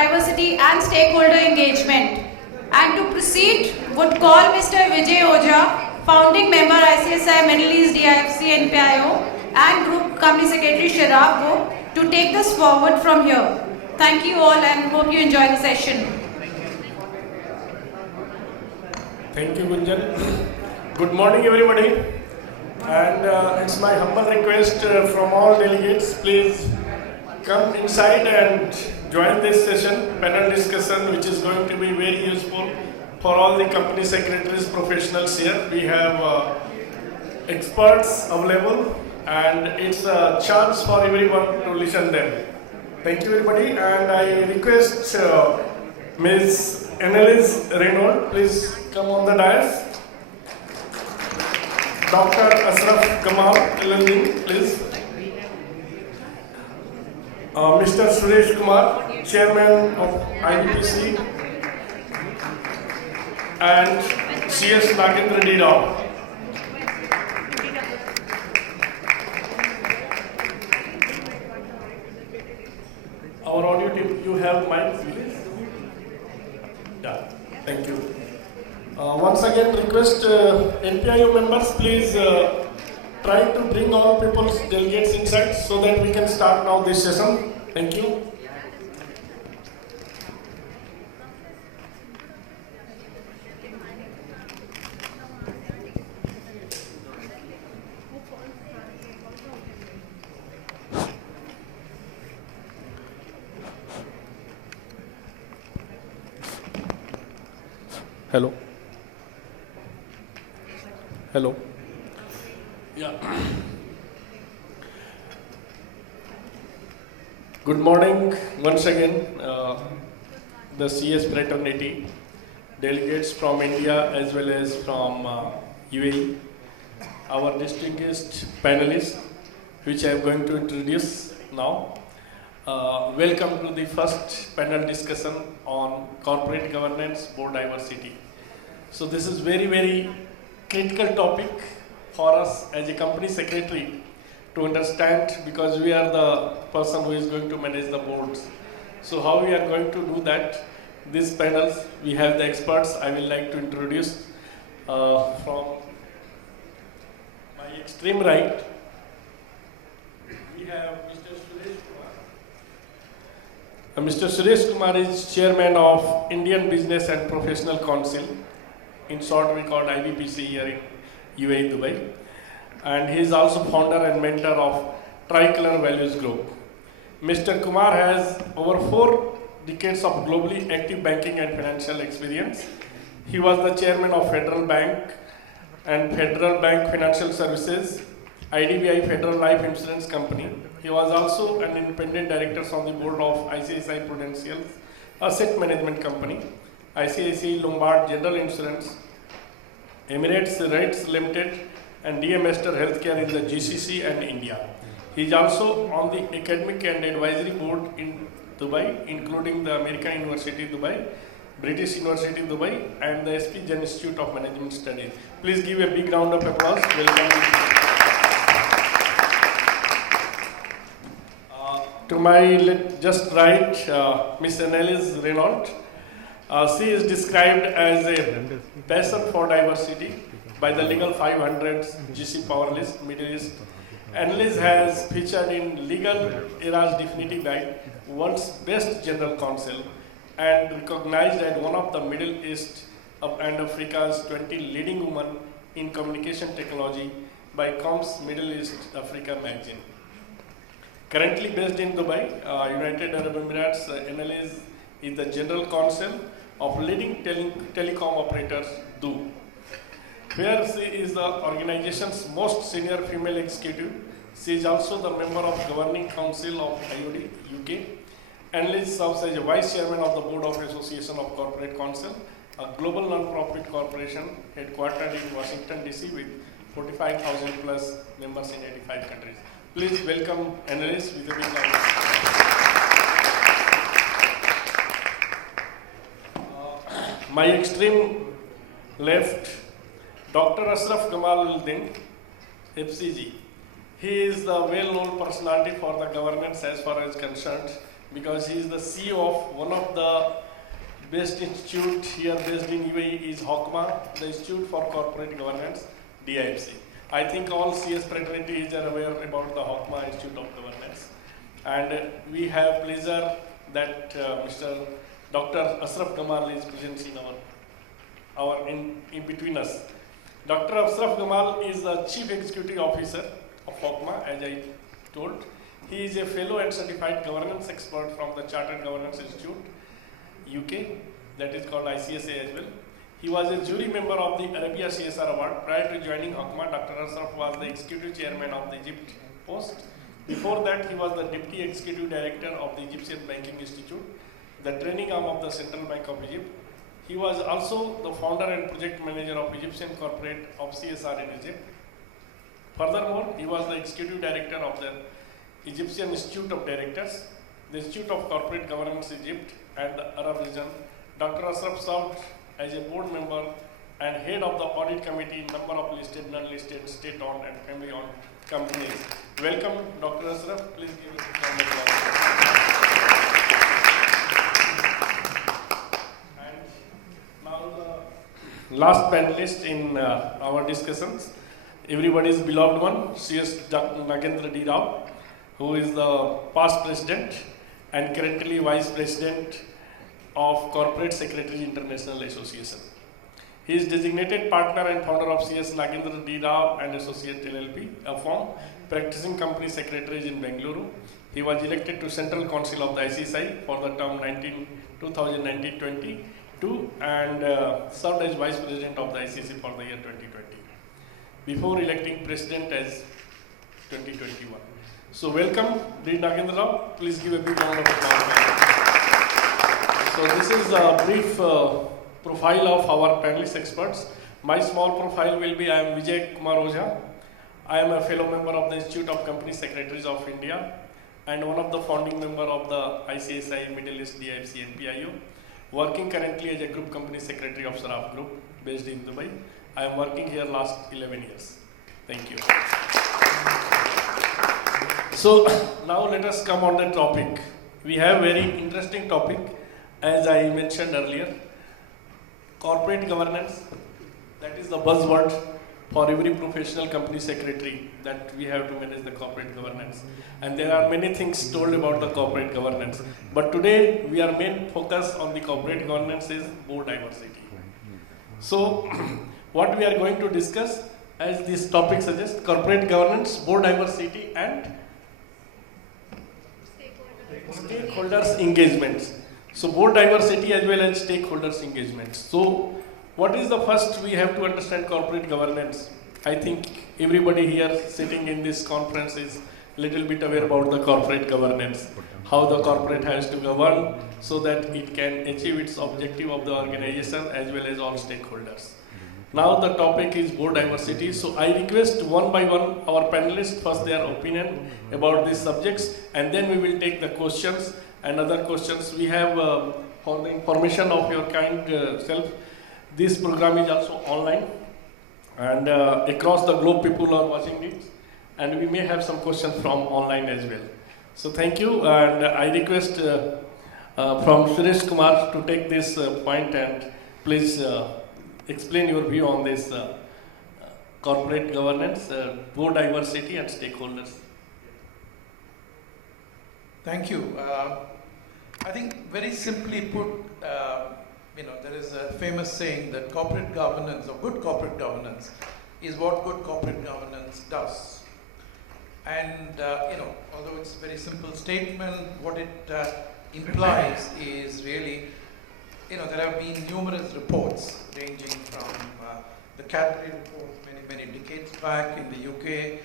diversity and stakeholder engagement. And to proceed, would call Mr. Vijay Ojha, founding member ICSI Middle East DIFC NPIO and Group Company Secretary Sharab to take this forward from here. Thank you all and hope you enjoy the session. Thank you, Gunjan. Good morning, everybody. And it's my humble request from all delegates, please come inside and join this session, panel discussion, which is going to be very useful for all the company secretaries, professionals here. We have experts available, and it's a chance for everyone to listen them. Thank you, everybody, and I request Ms. Annalise Reynolds, please come on the dais. Dr. Ashraf Kamal, LLD, please. Mr. Suresh Kumar, Chairman of IBPC, and CS Nagendra D. Rao. Our audio team, you have mic, please. Yeah, thank you. Once again, request NPIO members, please try to bring all people's delegates inside so that we can start now this session. Thank you. Hello. Hello. Yeah. Good morning once again, the CS fraternity, delegates from India as well as from UAE, our distinguished panelists, which I am going to introduce now. Welcome to the first panel discussion on corporate governance, board diversity. So this is very, very critical topic for us as a company secretary to understand, because we are the person who is going to manage the boards. So how we are going to do that? These panels, we have the experts. I will like to introduce from my extreme right, we have Mr. Suresh Kumar. Mr. Suresh Kumar is chairman of Indian Business and Professional Council. In short, we call IBPC here in UAE, Dubai. And he is also founder and mentor of Tricolor Values Group. Mr. Kumar has over 4 decades of globally active banking and financial experience. He was the chairman of Federal Bank and Federal Bank Financial Services, IDBI Federal Life Insurance Company. He was also an independent director on the board of ICICI Prudential Asset Management Company, ICICI Lombard General Insurance, Emirates REITs Limited, and DM Esther Healthcare in the GCC and India. He is also on the academic and advisory board in Dubai, including the American University Dubai, British University Dubai, and the SP Jain Institute of Management Studies. Please give a big round of applause. Welcome. To my just right, Ms. Annalise Reynolds. She is described as a passion for diversity by the Legal 500 GC Power List Middle East. Annalise has featured in Legal Era's Definitive Guide, World's Best General Counsel, and recognized as one of the Middle East and Africa's 20 leading women in communication technology by Coms Middle East Africa magazine. Currently based in Dubai, United Arab Emirates, Annalise is the General Counsel of leading telecom operators, DO, where she is the organization's most senior female executive. She is also the member of Governing Council of IOD, UK. Annalise serves as a Vice Chairman of the Board of Association of Corporate Counsel, a global non-profit corporation headquartered in Washington, DC with 45,000 plus members in 85 countries. Please welcome Annalise with a big round. My extreme left, Dr. Ashraf Kamal, FCG. He is the well-known personality for the governance as far as concerned. because he is the CEO of one of the best institute here based in UAE is HOCMA, the Institute for Corporate Governance, DIFC. I think all CS fraternities are aware about the HOCMA Institute of Governance. And we have pleasure that Mr. Dr. Ashraf Kamal is present in between us. Dr. Ashraf Kamal is the Chief Executive Officer of HOCMA, as I told. He is a fellow and certified governance expert from the Chartered Governance Institute, UK, that is called ICSA as well. He was a jury member of the Arabia CSR Award. Prior to joining HOCMA, Dr. Ashraf was the Executive Chairman of the Egypt Post. Before that, he was the Deputy Executive Director of the Egyptian Banking Institute, the training arm of the Central Bank of Egypt. He was also the founder and project manager of Egyptian Corporate of CSR in Egypt. Furthermore, he was the Executive Director of the Egyptian Institute of Directors, the Institute of Corporate Governance Egypt and the Arab region. Dr. Ashraf served as a board member and head of the audit committee in number of listed, non-listed, state-owned and family-owned companies. Welcome, Dr. Ashraf. Please give us a round of applause. And now the last panelist in our discussions, everybody's beloved one, CS Dr. Nagendra D. Rao, who is the past president and currently vice president of Corporate Secretaries International Association. He is designated partner and founder of CS Nagendra D. Rao and Associate LLP, a firm practicing company secretaries in Bengaluru. He was elected to Central Council of the ICSI for the term 2019-2022 and served as vice president of the ICC for the year 2020, before electing president as 2021. So welcome, D. Nagendra Rao. Please give a big round of applause. So this is a brief profile of our panelist experts. My small profile will be, I am Vijay Kumar Ojha. I am a fellow member of the Institute of Company Secretaries of India and one of the founding member of the ICSI Middle East DIFC and PIO, working currently as a group company secretary of Saraf Group based in Dubai. I am working here last 11 years. Thank you. So now let us come on the topic. We have very interesting topic, as I mentioned earlier. Corporate governance, that is the buzzword for every professional company secretary, that we have to manage the corporate governance. And there are many things told about the corporate governance. But today, we are main focus on the corporate governance is board diversity. So, what we are going to discuss, as this topic suggests, corporate governance, board diversity and stakeholders engagements. So board diversity as well as stakeholders engagement. So what is the first we have to understand corporate governance? I think everybody here sitting in this conference is little bit aware about the corporate governance, how the corporate has to govern so that it can achieve its objective of the organization as well as all stakeholders. Now the topic is board diversity. So I request one by one our panelists first their opinion about these subjects and then we will take the questions and other questions. We have for the information of your kind self, this program is also online and across the globe people are watching it and we may have some questions from online as well. So thank you and I request from Suresh Kumar to take this point and please explain your view on this corporate governance, board diversity and stakeholders. Thank you. I think very simply put, there is a famous saying that corporate governance or good corporate governance is what good corporate governance does. And, although it's a very simple statement, what it implies is really, there have been numerous reports ranging from the Cadbury report many decades back in the UK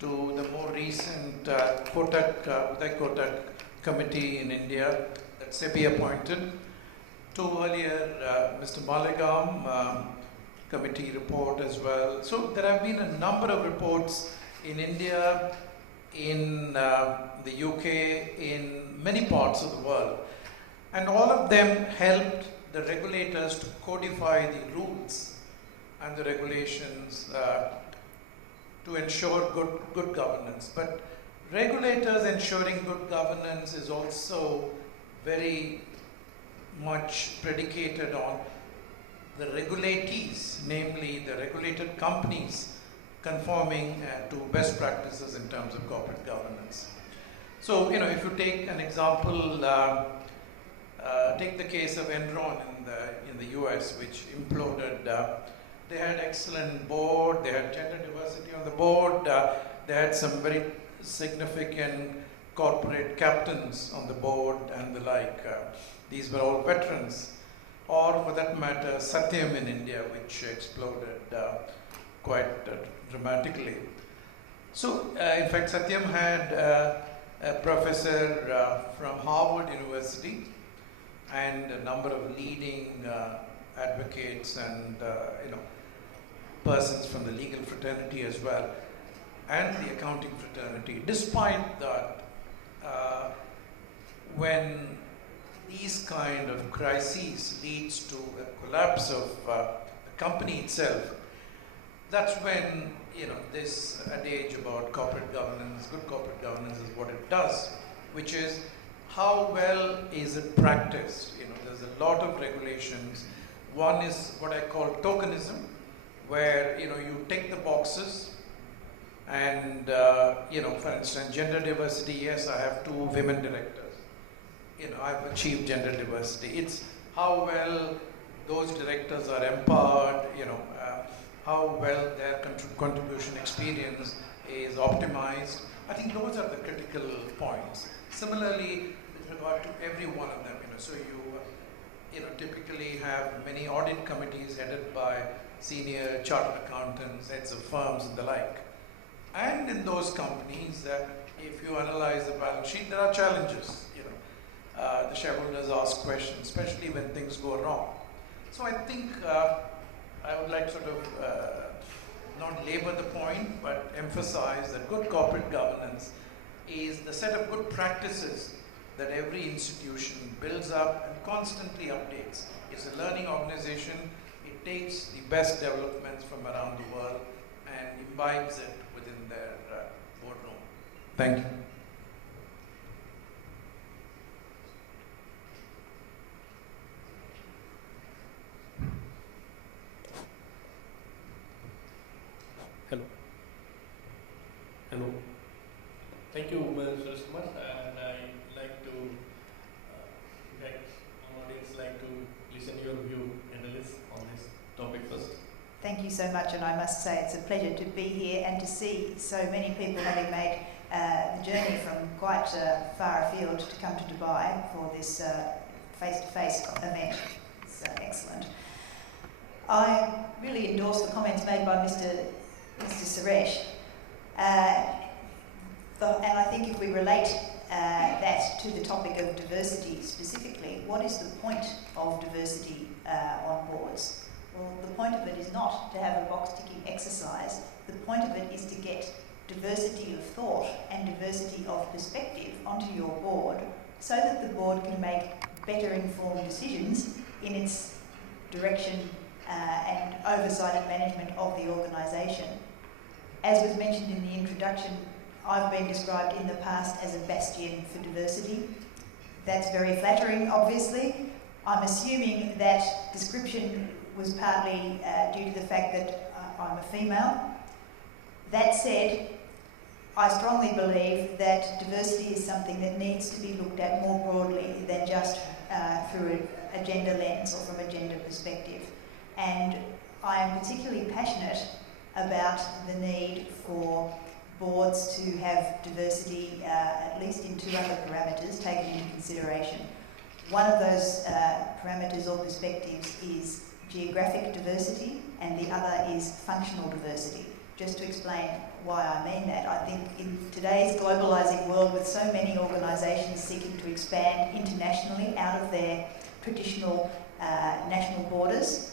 to the more recent Uday Kotak committee in India that SEBI appointed, to earlier Mr. Malegam committee report as well. So there have been a number of reports in India, in the UK, in many parts of the world. And all of them helped the regulators to codify the rules and the regulations to ensure good governance. But regulators ensuring good governance is also very much predicated on the regulatees, namely the regulated companies, conforming to best practices in terms of corporate governance. So, if you take an example, take the case of Enron in the US, which imploded. They had excellent board, they had gender diversity on the board, they had some very significant corporate captains on the board and the like. These were all veterans. Or for that matter, Satyam in India, which exploded quite dramatically. So, in fact, Satyam had a professor from Harvard University and a number of leading advocates and persons from the legal fraternity as well, and the accounting fraternity. Despite that, when these kind of crises leads to a collapse of the company itself, that's when this adage about corporate governance, good corporate governance is what it does, which is how well is it practiced. There's a lot of regulations. One is what I call tokenism, where you tick the boxes, and for instance, gender diversity. Yes, I have 2 women directors. I've achieved gender diversity. It's how well those directors are empowered. How well their contribution experience is optimized. I think those are the critical points. Similarly, with regard to every one of them, so you typically have many audit committees headed by senior chartered accountants, heads of firms and the like. And in those companies, if you analyze the balance sheet, there are challenges. The shareholders ask questions, especially when things go wrong. So I think I would like to sort of not labor the point, but emphasize that good corporate governance is the set of good practices that every institution builds up and constantly updates. It's a learning organization. It takes the best developments from around the world and imbibes it within their boardroom. Thank you. Hello. Hello. Thank you, Mr. Kumar, and I'd like to, in fact, our audience like to listen to your view, analysis on this topic first. Thank you so much, and I must say it's a pleasure to be here and to see so many people having made the journey from quite far afield to come to Dubai for this face-to-face event. It's excellent. I really endorse the comments made by Mr. Suresh. And I think if we relate that to the topic of diversity specifically, what is the point of diversity on boards? Well, the point of it is not to have a box-ticking exercise. The point of it is to get diversity of thought and diversity of perspective onto your board so that the board can make better informed decisions in its direction and oversight and management of the organisation. As was mentioned in the introduction, I've been described in the past as a bastion for diversity. That's very flattering, obviously. I'm assuming that description was partly due to the fact that I'm a female. That said, I strongly believe that diversity is something that needs to be looked at more broadly than just through a gender lens or from a gender perspective. And I am particularly passionate about the need for boards to have diversity, at least in 2 other parameters taken into consideration. One of those parameters or perspectives is geographic diversity, and the other is functional diversity. Just to explain why I mean that, I think in today's globalising world with so many organisations seeking to expand internationally out of their traditional national borders,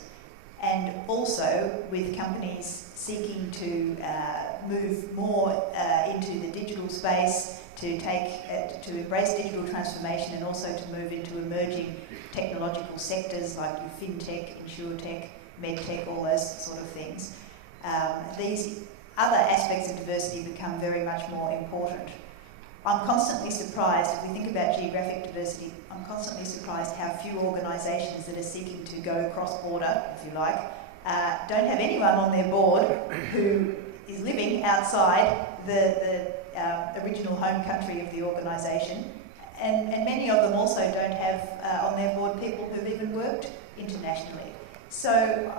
and also with companies seeking to move more into the digital space, to embrace digital transformation, and also to move into emerging technological sectors like your fintech, insurtech, medtech, all those sort of things. These other aspects of diversity become very much more important. I'm constantly surprised, if we think about geographic diversity, I'm constantly surprised how few organisations that are seeking to go cross-border, if you like, don't have anyone on their board who is living outside the original home country of the organisation. And many of them also don't have on their board people who've even worked internationally. So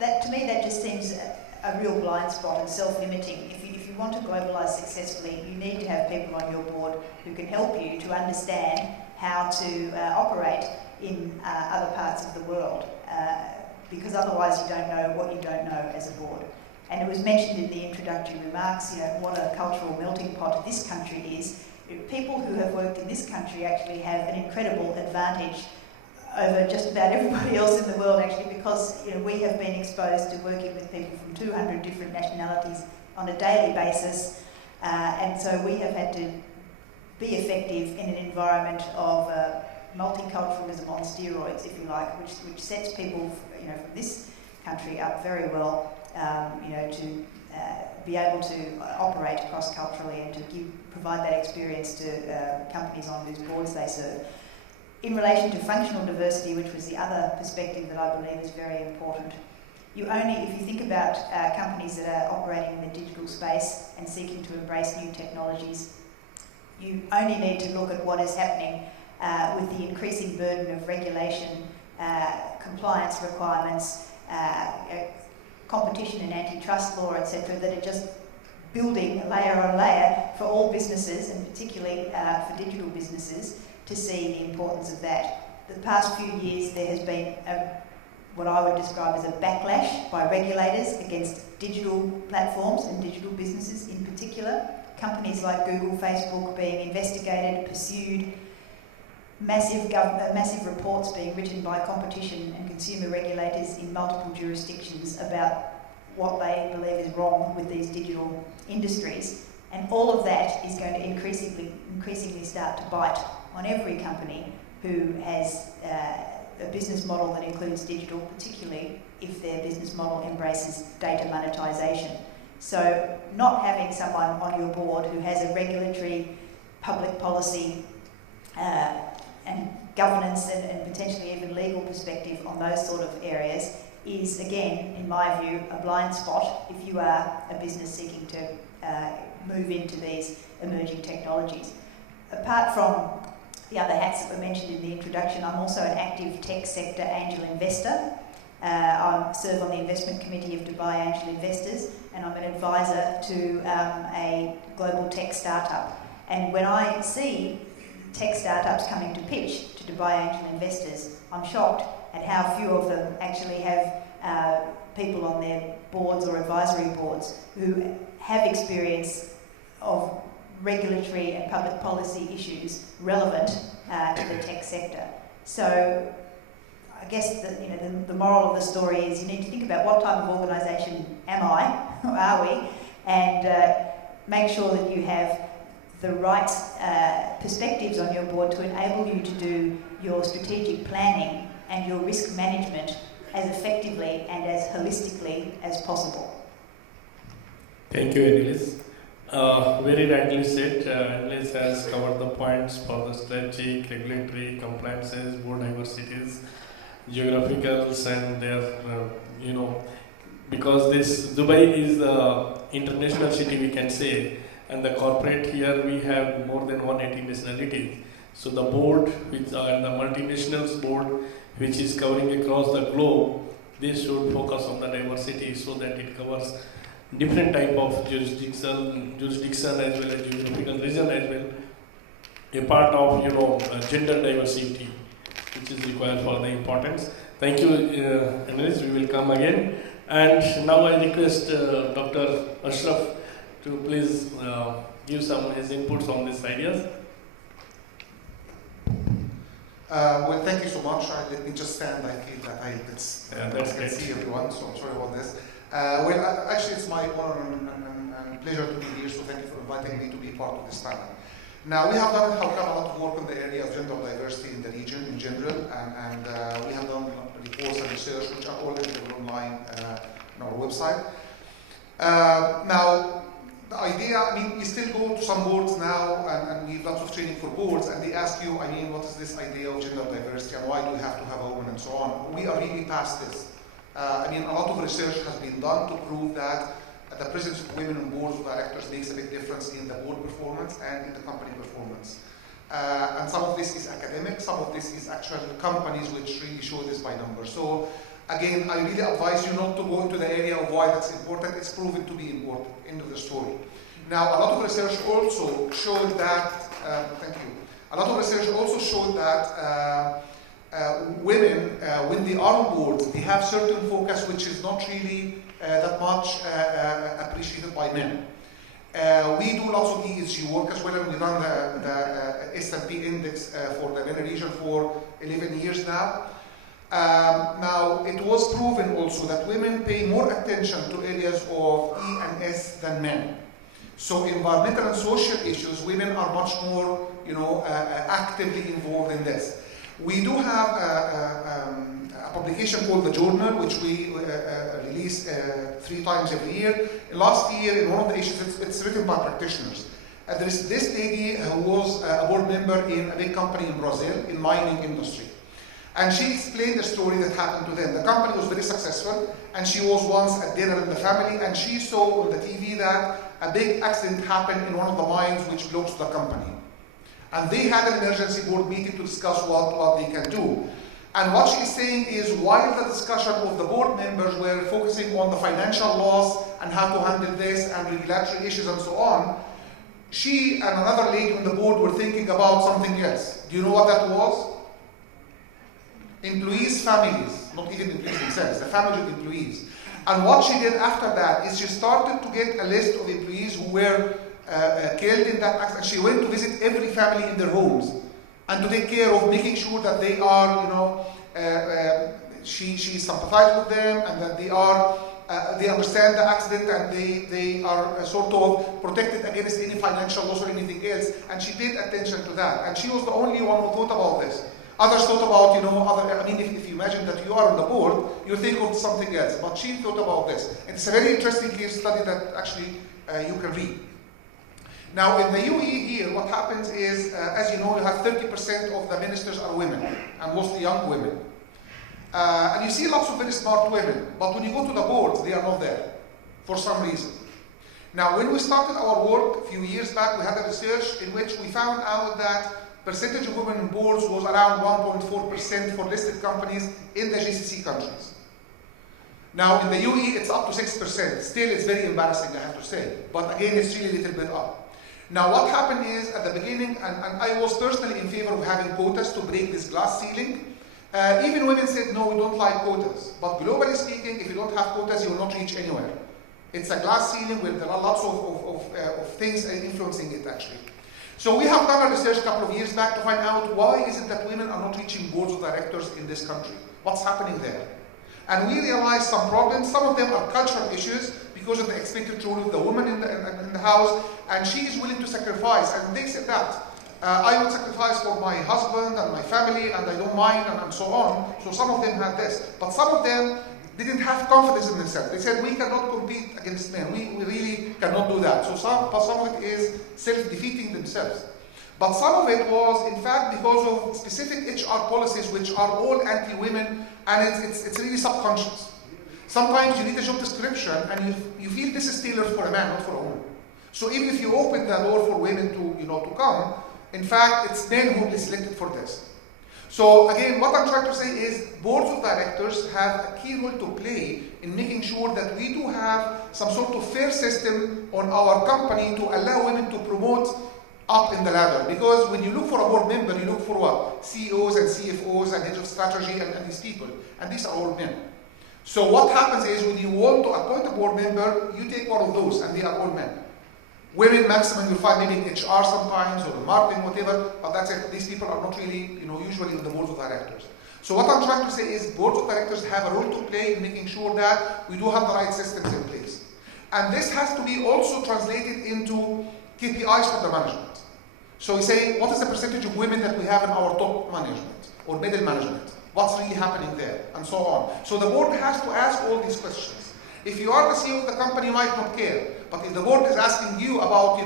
that, to me, that just seems a real blind spot and self-limiting. If you want to globalise successfully, you need to have people on your board who can help you to understand how to operate in other parts of the world, because otherwise you don't know what you don't know as a board. And it was mentioned in the introductory remarks, what a cultural melting pot this country is. People who have worked in this country actually have an incredible advantage over just about everybody else in the world, actually, because we have been exposed to working with people from 200 different nationalities on a daily basis, and so we have had to be effective in an environment of multiculturalism on steroids, if you like, which sets people, from this country up very well, to be able to operate cross-culturally and to provide that experience to companies on whose boards they serve. In relation to functional diversity, which was the other perspective that I believe is very important, if you think about companies that are operating in the digital space and seeking to embrace new technologies, you only need to look at what is happening with the increasing burden of regulation, compliance requirements, competition and antitrust law, etc., that are just building layer on layer for all businesses, and particularly for digital businesses, to see the importance of that. The past few years there has been what I would describe as a backlash by regulators against digital platforms and digital businesses in particular. Companies like Google, Facebook being investigated, pursued, massive reports being written by competition and consumer regulators in multiple jurisdictions about what they believe is wrong with these digital industries. And all of that is going to increasingly start to bite on every company who has a business model that includes digital, particularly if their business model embraces data monetization. So not having someone on your board who has a regulatory, public policy and governance and potentially even legal perspective on those sort of areas is, again, in my view, a blind spot if you are a business seeking to move into these emerging technologies. Apart from the other hats that were mentioned in the introduction, I'm also an active tech sector angel investor. I serve on the investment committee of Dubai Angel Investors, and I'm an advisor to a global tech startup. And when I see tech startups coming to pitch to Dubai Angel Investors, I'm shocked at how few of them actually have people on their boards or advisory boards who have experience of regulatory and public policy issues relevant to the tech sector. So I guess the moral of the story is you need to think about what type of organisation are we, and make sure that you have the right perspectives on your board to enable you to do your strategic planning and your risk management as effectively and as holistically as possible. Thank you, Annelies. Very rightly said, Annelies has covered the points for the strategic, regulatory, compliances, board diversities, geographicals, and their, because this Dubai is the international city, we can say, and the corporate here we have more than 180 nationalities. So the board, which are the multinationals board, which is covering across the globe, they should focus on the diversity so that it covers different type of jurisdiction as well as geographical region as well. A part of gender diversity, which is required for the importance. Thank you, Annelies. We will come again. And now I request Dr. Ashraf to please give his inputs on these ideas. Well, thank you so much. Let me just stand. I feel that I can see everyone, so I'm sorry about this. Actually, it's my honor and pleasure to be here, so thank you for inviting me to be part of this panel. Now, we have done, however, a lot of work in the area of gender diversity in the region in general, and we have done reports and research which are all available online on our website. Now, the idea, we still go to some boards now, and we've auditioning for boards and they ask you, I mean, what is this idea of gender diversity and why do we have to have a woman and so on? We are really past this. I mean, a lot of research has been done to prove that the presence of women on boards of directors makes a big difference in the board performance and in the company performance. And some of this is academic, some of this is actual companies which really show this by numbers. So again, I really advise you not to go into the area of why that's important. It's proven to be important. End of the story. Now, a lot of research also showed that, thank you. A lot of research also showed that women, when they are on boards, they have certain focus which is not really that much appreciated by men. We do lots of ESG work as well, and we run the S&P index for the MENA region for 11 years now. Now, it was proven also that women pay more attention to areas of E and S than men. So environmental and social issues, women are much more, actively involved in this. We do have a publication called The Journal, which we release 3 times every year. Last year, in one of the issues, it's written by practitioners. There is this lady who was a board member in a big company in Brazil, in mining industry. And she explained the story that happened to them. The company was very successful, and she was once at dinner in the family, and she saw on the TV that a big accident happened in one of the mines which belongs to the company. And they had an emergency board meeting to discuss what they can do. And what she is saying is, while the discussion of the board members were focusing on the financial loss and how to handle this and regulatory issues and so on, she and another lady on the board were thinking about something else. Do you know what that was? Employees' families, not even employees themselves, the families of employees. And what she did after that is she started to get a list of employees who were killed in that accident. She went to visit every family in their homes and to take care of making sure that they are, she sympathized with them and that they understand the accident and they are sort of protected against any financial loss or anything else. And she paid attention to that. And she was the only one who thought about this. Others thought about, if you imagine that you are on the board, you think of something else. But she thought about this. It's a very interesting case study that actually you can read. Now, in the UAE here, what happens is, as you know, you have 30% of the ministers are women, and mostly young women. And you see lots of very smart women, but when you go to the boards, they are not there, for some reason. Now, when we started our work a few years back, we had a research in which we found out that percentage of women on boards was around 1.4% for listed companies in the GCC countries. Now, in the UAE, it's up to 6%. Still, it's very embarrassing, I have to say. But again, it's really a little bit up. Now, what happened is, at the beginning, and I was personally in favor of having quotas to break this glass ceiling. Even women said, no, we don't like quotas. But globally speaking, if you don't have quotas, you will not reach anywhere. It's a glass ceiling where there are lots of things influencing it, actually. So we have done a research a couple of years back to find out why is it that women are not reaching boards of directors in this country? What's happening there? And we realized some problems. Some of them are cultural issues because of the expected role of the woman in the house, and she is willing to sacrifice. And they said that. I would sacrifice for my husband and my family, and I don't mind, and so on. So some of them had this. But some of them didn't have confidence in themselves. They said, we cannot compete against men. We really cannot do that. So some of it is self-defeating themselves. But some of it was, in fact, because of specific HR policies which are all anti-women, and it's really subconscious. Sometimes you need a job description, and you feel this is tailored for a man, not for a woman. So even if you open the door for women to come, in fact, it's men who will be selected for this. So again, what I'm trying to say is boards of directors have a key role to play in making sure that we do have some sort of fair system on our company to allow women to promote up in the ladder. Because when you look for a board member, you look for what? CEOs and CFOs and heads of strategy and these people. And these are all men. So what happens is when you want to appoint a board member, you take one of those, and they are all men. Women, maximum, you'll find maybe in HR sometimes, or in marketing, whatever, but that's it. These people are not really, usually in the boards of directors. So what I'm trying to say is boards of directors have a role to play in making sure that we do have the right systems in place. And this has to be also translated into KPIs for the management. So we say, what is the percentage of women that we have in our top management or middle management? What's really happening there? And so on. So the board has to ask all these questions. If you are the CEO of the company, you might not care. But if the board is asking you about,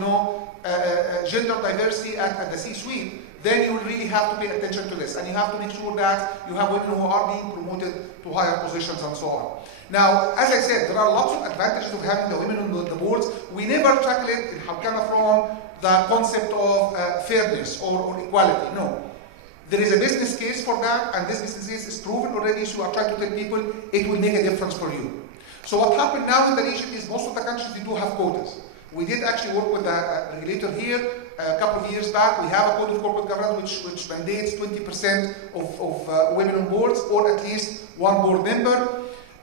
gender diversity at the C-suite, then you will really have to pay attention to this, and you have to make sure that you have women who are being promoted to higher positions and so on. Now, as I said, there are lots of advantages of having the women on the boards. We never tackle it in Hakana from the concept of fairness or equality. No. There is a business case for that, and this business case is proven already, so I try to tell people it will make a difference for you. So what happened now in the region is most of the countries, they do have quotas. We did actually work with a regulator here a couple of years back. We have a code of corporate governance which mandates 20% of women on boards, or at least one board member.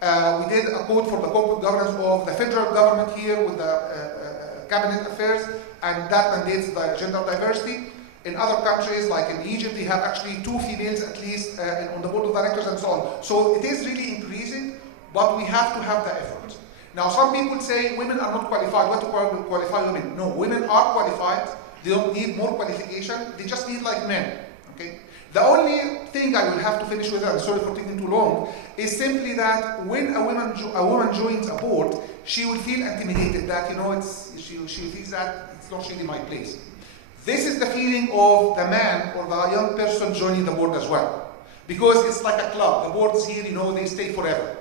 We did a code for the corporate governance of the federal government here with the cabinet affairs, and that mandates the gender diversity. In other countries, like in Egypt, they have actually 2 females at least on the board of directors and so on. So it is really increasing, but we have to have the effort. Now, some people say women are not qualified. What to qualify women? No, women are qualified. They don't need more qualification. They just need like men. Okay. The only thing I will have to finish with, I'm sorry for taking too long, is simply that when a woman joins a board, she will feel intimidated. That she feels that it's not really my place. This is the feeling of the man or the young person joining the board as well, because it's like a club. The boards here, they stay forever.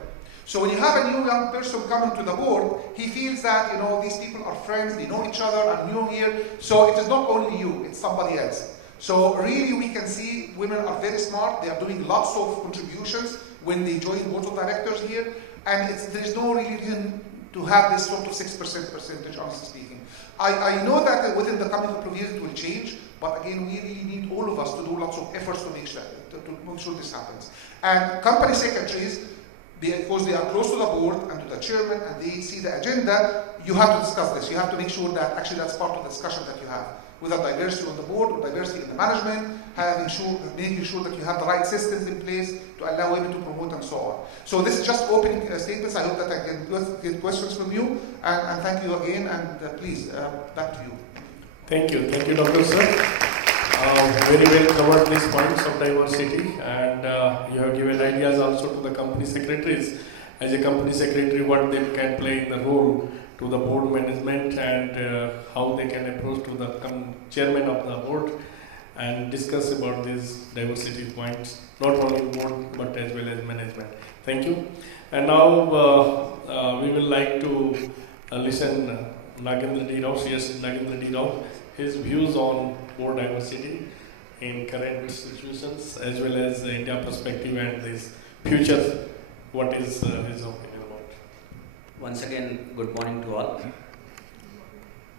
So when you have a new young person coming to the board, he feels that, these people are friends, they know each other, I'm new here. So it is not only you, it's somebody else. So really we can see women are very smart. They are doing lots of contributions when they join boards of directors here. And there is no really reason to have this sort of 6% percentage, honestly speaking. I know that within the coming couple of years it will change, but again, we really need all of us to do lots of efforts to make sure this happens. And company secretaries, because they are close to the board and to the chairman and they see the agenda, you have to discuss this. You have to make sure that actually that's part of the discussion that you have. Whether diversity on the board or diversity in the management, making sure that you have the right systems in place to allow women to promote and so on. So this is just opening statements. I hope that I can get questions from you. And thank you again. And please, back to you. Thank you, Dr. Sir. Very well covered these points of diversity, and you have given ideas also to the company secretaries. As a company secretary, what they can play in the role to the board management, and how they can approach to the chairman of the board and discuss about these diversity points, not only board but as well as management. Thank you. And now we will like to listen Nagendra D. Rao, CS Nagendra D. Rao, his views on board diversity in current situations as well as the India perspective and this future. What is his opinion about? Once again, good morning to all.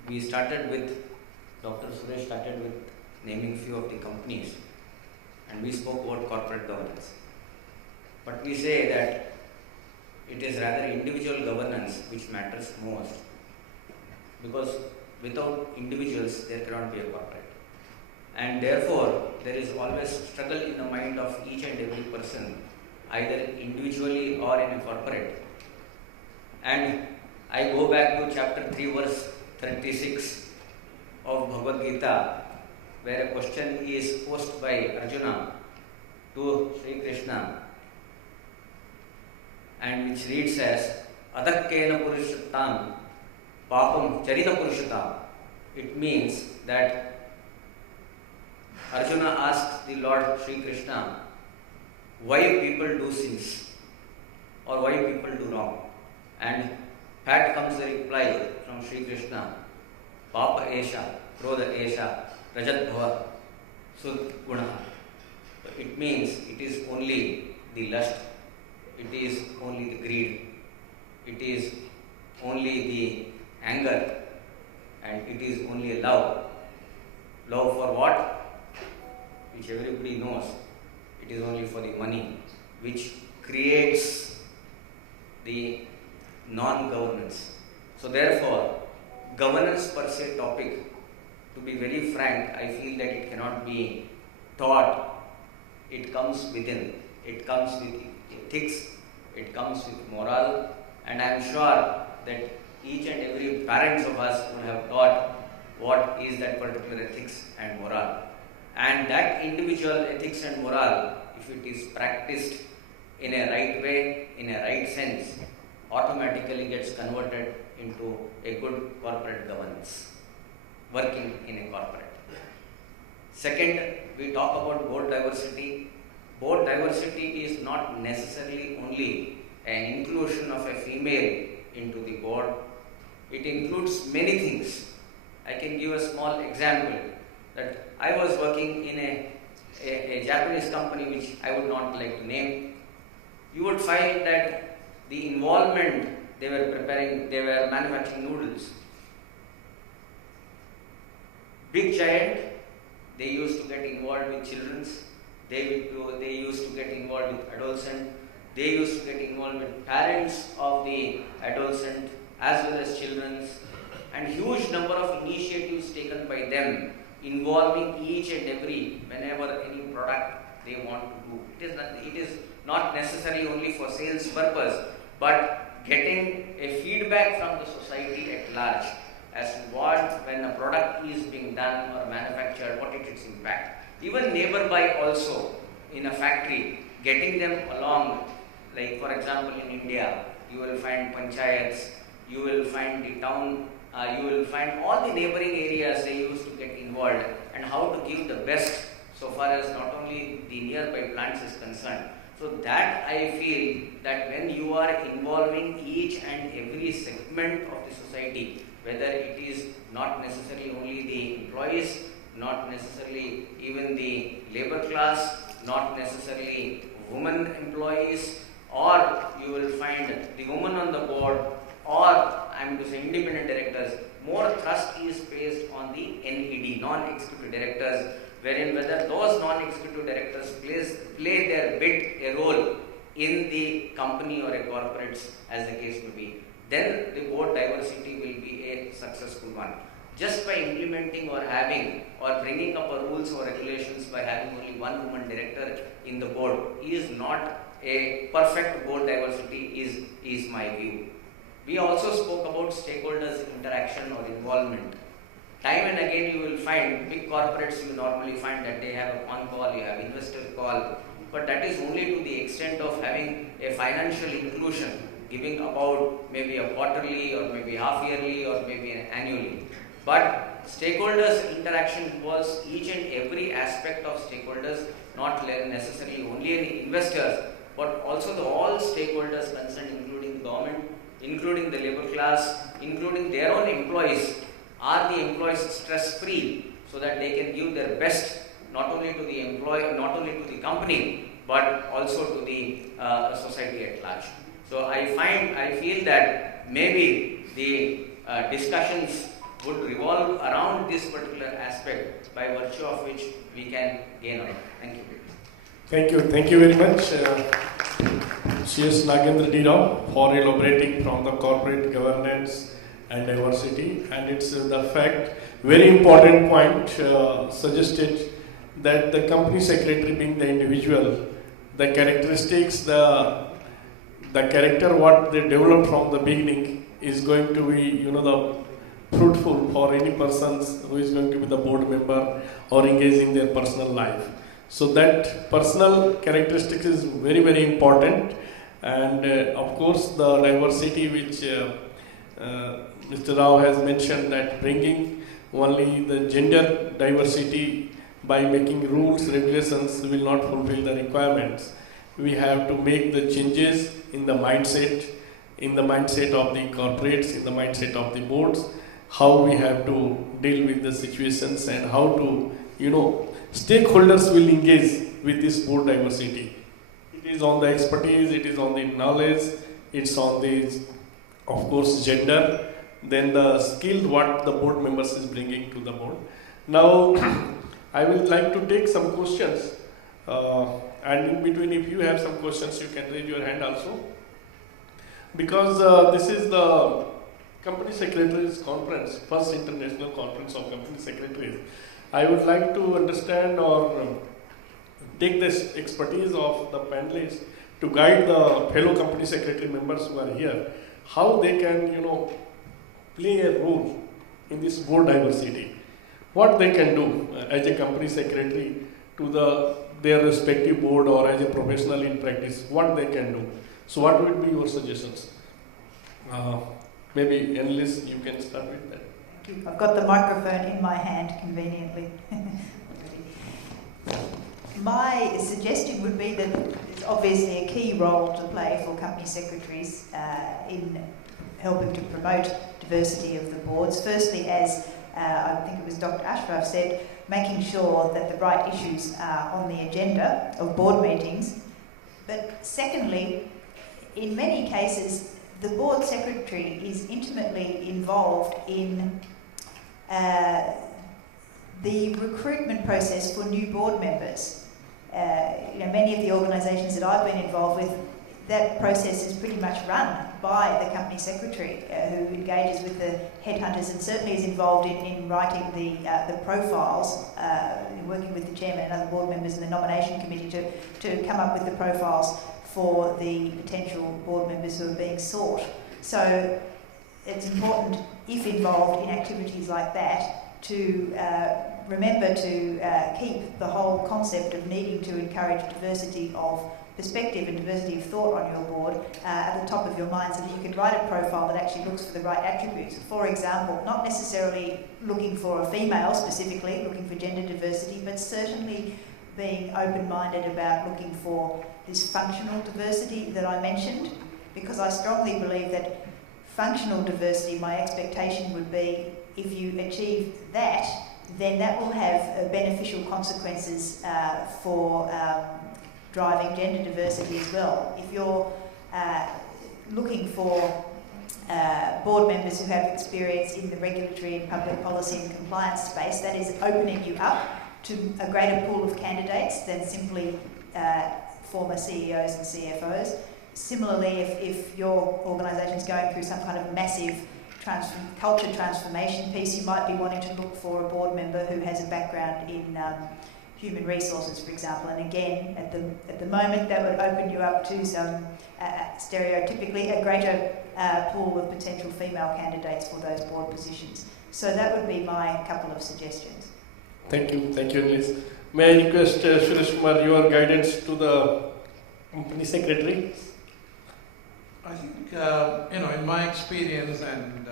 We started with, Dr. Suresh started with naming few of the companies, and we spoke about corporate governance. But we say that it is rather individual governance which matters most, because without individuals there cannot be a corporate. And therefore, there is always struggle in the mind of each and every person, either individually or in a corporate. And I go back to chapter 3, verse 36 of Bhagavad Gita, where a question is posed by Arjuna to Sri Krishna, and which reads as Adakkena Purushattam Papam Charita Purushattam. It means that Arjuna asked the Lord Sri Krishna why people do sins or why people do wrong. And back comes the reply from Sri Krishna, Papa Esha, Krodha Esha, Rajat Bhava, Sud Gunaha. It means it is only the lust, it is only the greed, it is only the anger, and it is only love. Love for what? Which everybody knows. It is only for the money, which creates the non-governance. So therefore, governance per se topic, to be very frank, I feel that it cannot be taught. It comes within. It comes with ethics, it comes with moral, and I am sure that each and every parent of us would have taught what is that particular ethics and moral. And that individual ethics and moral, if it is practiced in a right way, in a right sense, automatically gets converted into a good corporate governance. working in a corporate. Second, we talk about board diversity. Board diversity is not necessarily only an inclusion of a female into the board. It includes many things. I can give a small example that I was working in a Japanese company which I would not like to name. You would find that the involvement they were manufacturing noodles. Big giant, they used to get involved with children, they used to get involved with adolescents, they used to get involved with parents of the adolescent as well as children, and huge number of initiatives taken by them involving each and every whenever any product they want to do. It is not necessarily only for sales purpose, but getting a feedback from the society at large as to what, when a product is being done or manufactured, what is its impact. Even neighborby also in a factory, getting them along, like for example in India, you will find panchayats, you will find the town, you will find all the neighboring areas they used to get involved, and how to give the best so far as not only the nearby plants is concerned. So that I feel that when you are involving each and every segment of the society, whether it is not necessarily only the employees, not necessarily even the labor class, not necessarily women employees, or you will find the woman on the board, or I am to say independent directors, more thrust is placed on the NED, non-executive directors, wherein whether those non-executive directors play their bit, a role in the company or a corporate as the case may be, then the board diversity will be a successful one. Just by implementing or having or bringing up a rules or regulations by having only one woman director in the board is not a perfect board diversity is my view. We also spoke about stakeholders interaction or involvement. Time and again you will find big corporates, you normally find that they have a con call, you have investor call, but that is only to the extent of having a financial inclusion, giving about maybe a quarterly or maybe half yearly or maybe an annually. But stakeholders interaction involves each and every aspect of stakeholders, not necessarily only any investors, but also all stakeholders concerned, including the government, including the labor class, including their own employees. Are the employees stress free so that they can give their best not only to the employer, not only to the company, but also to the society at large. So I feel that maybe the discussions would revolve around this particular aspect, by virtue of which we can gain on it. Thank you. Thank you very much, C.S. Nagendra D. Rao, for elaborating from the corporate governance and diversity. And it's the fact, very important point suggested that the company secretary being the individual, the characteristics, the character what they develop from the beginning is going to be, the fruitful for any person who is going to be the board member or engaging their personal life. So that personal characteristics is very, very important. And of course the diversity which Mr. Rao has mentioned, that bringing only the gender diversity by making rules, regulations will not fulfill the requirements. We have to make the changes in the mindset of the corporates, in the mindset of the boards, how we have to deal with the situations and how to, stakeholders will engage with this board diversity. It is on the expertise, it is on the knowledge, it's on the, of course, gender, then the skill what the board members is bringing to the board. Now, I would like to take some questions, and in between if you have some questions, you can raise your hand also. Because this is the Company Secretaries Conference, first international conference of Company Secretaries. I would like to understand or take this expertise of the panelists to guide the fellow Company Secretary members who are here, how they can, play a role in this board diversity. What they can do as a Company Secretary to their respective board or as a professional in practice, what they can do. So what would be your suggestions? Maybe Panelist, you can start with that. Thank you. I've got the microphone in my hand conveniently. My suggestion would be that there's obviously a key role to play for company secretaries in helping to promote diversity of the boards. Firstly, as I think it was Dr. Ashraf said, making sure that the right issues are on the agenda of board meetings. But secondly, in many cases, the board secretary is intimately involved in the recruitment process for new board members. Many of the organisations that I've been involved with, that process is pretty much run by the company secretary who engages with the headhunters and certainly is involved in writing the profiles, working with the chairman and other board members in the nomination committee to come up with the profiles for the potential board members who are being sought. So it's important, if involved in activities like that, to remember to keep the whole concept of needing to encourage diversity of perspective and diversity of thought on your board at the top of your mind, so that you can write a profile that actually looks for the right attributes. For example, not necessarily looking for a female specifically, looking for gender diversity, but certainly being open-minded about looking for this functional diversity that I mentioned, because I strongly believe that functional diversity, my expectation would be, if you achieve that, then that will have beneficial consequences for driving gender diversity as well. If you're looking for board members who have experience in the regulatory and public policy and compliance space, that is opening you up to a greater pool of candidates than simply former CEOs and CFOs. Similarly, if your organisation is going through some kind of massive culture transformation piece, you might be wanting to look for a board member who has a background in human resources, for example. And again, at the moment, that would open you up to some, stereotypically, a greater pool of potential female candidates for those board positions. So that would be my couple of suggestions. Thank you, Annalise. May I request Suresh Kumar, your guidance to the company secretary? I think, in my experience, and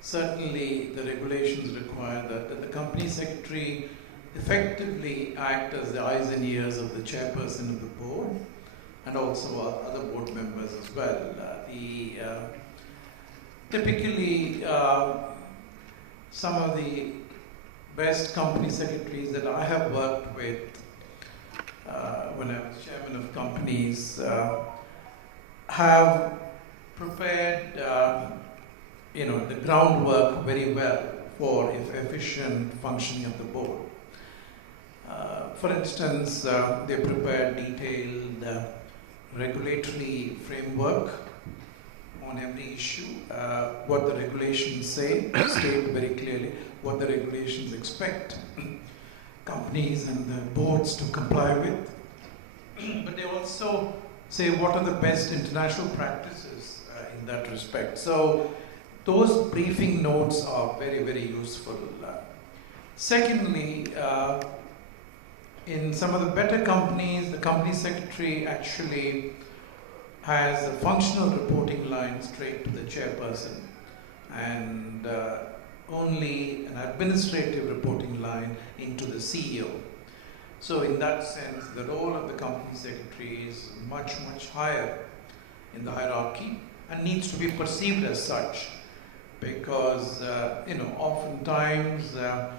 certainly the regulations require that the company secretary effectively act as the eyes and ears of the chairperson of the board and also other board members as well. Typically, some of the best company secretaries that I have worked with when I was chairman of companies have prepared the groundwork very well for efficient functioning of the board. For instance, they prepared detailed regulatory framework on every issue, what the regulations say, state very clearly what the regulations expect companies and the boards to comply with. But they also say what are the best international practices in that respect. So those briefing notes are very, very useful. Secondly, in some of the better companies, the company secretary actually has a functional reporting line straight to the chairperson and only an administrative reporting line into the CEO. So in that sense, the role of the company secretary is much, much higher in the hierarchy and needs to be perceived as such, because oftentimes the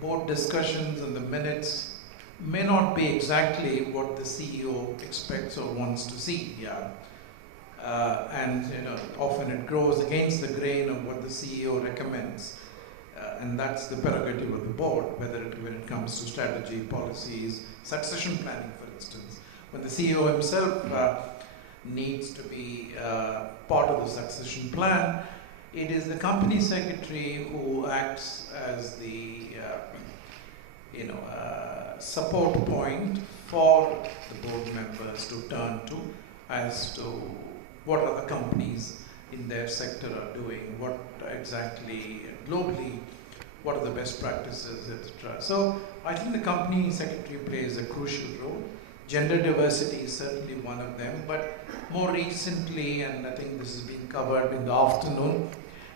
board discussions and the minutes may not be exactly what the CEO expects or wants to see. And often it goes against the grain of what the CEO recommends. And that's the prerogative of the board, when it comes to strategy, policies, succession planning, for instance. When the CEO himself needs to be part of the succession plan, it is the company secretary who acts as the support point for the board members to turn to as to what other companies in their sector are doing, what exactly globally, what are the best practices, etc. So I think the company secretary plays a crucial role. Gender diversity is certainly one of them, but more recently, and I think this has been covered in the afternoon,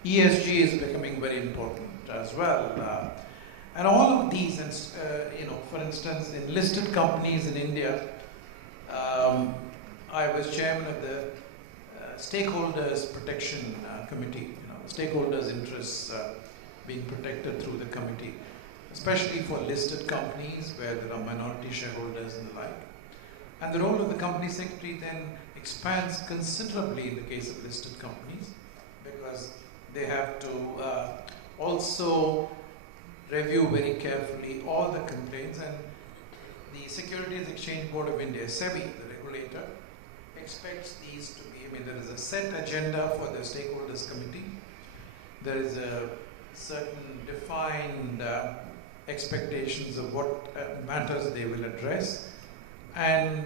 ESG is becoming very important as well. And all of these, and for instance, in listed companies in India, I was chairman of the Stakeholders Protection Committee, the stakeholders' interests being protected through the committee, especially for listed companies where there are minority shareholders and the like. And the role of the company secretary then expands considerably in the case of listed companies, because they have to also review very carefully all the complaints, and the Securities Exchange Board of India, SEBI, the regulator, expects these to be, there is a set agenda for the stakeholders committee. There is a certain defined expectations of what matters they will address. And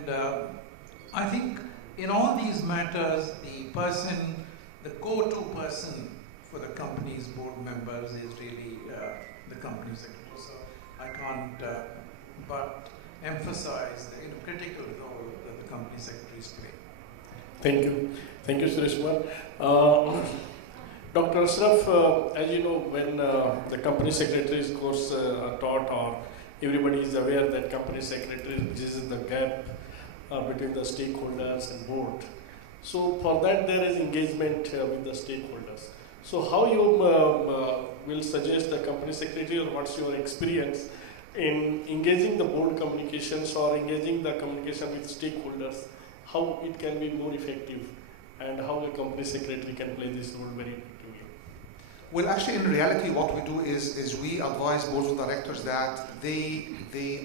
I think in all these matters, the go-to person for the company's board members is really the company secretary. So I can't but emphasize the critical role that the company secretaries play. Thank you. Thank you, Suresh Kumar. Dr. Ashraf, as you know, when the company secretaries course are taught, or everybody is aware that company secretary bridges the gap between the stakeholders and board. So for that there is engagement with the stakeholders. So how you will suggest the company secretary, or what's your experience in engaging the board communications or engaging the communication with stakeholders, how it can be more effective, and how a company secretary can play this role very effectively? Well, actually, in reality, what we do is we advise boards of directors that they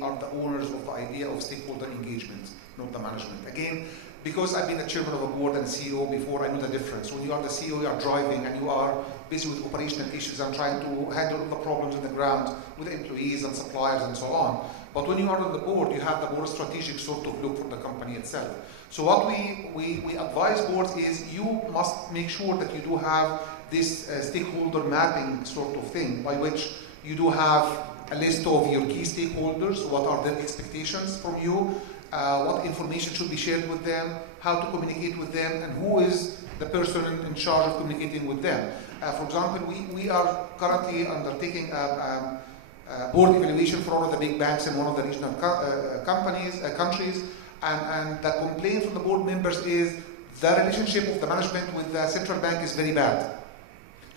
are the owners of the idea of stakeholder engagement, not the management. Again, because I've been the chairman of a board and CEO before, I know the difference. When you are the CEO, you are driving and you are busy with operational issues and trying to handle all the problems on the ground with employees and suppliers and so on. But when you are on the board, you have the more strategic sort of look for the company itself. So what we advise boards is you must make sure that you do have this stakeholder mapping sort of thing, by which you do have a list of your key stakeholders, what are their expectations from you, what information should be shared with them, how to communicate with them, and who is the person in charge of communicating with them. For example, we are currently undertaking a board evaluation for all of the big banks in one of the regional countries, and the complaint from the board members is the relationship of the management with the central bank is very bad.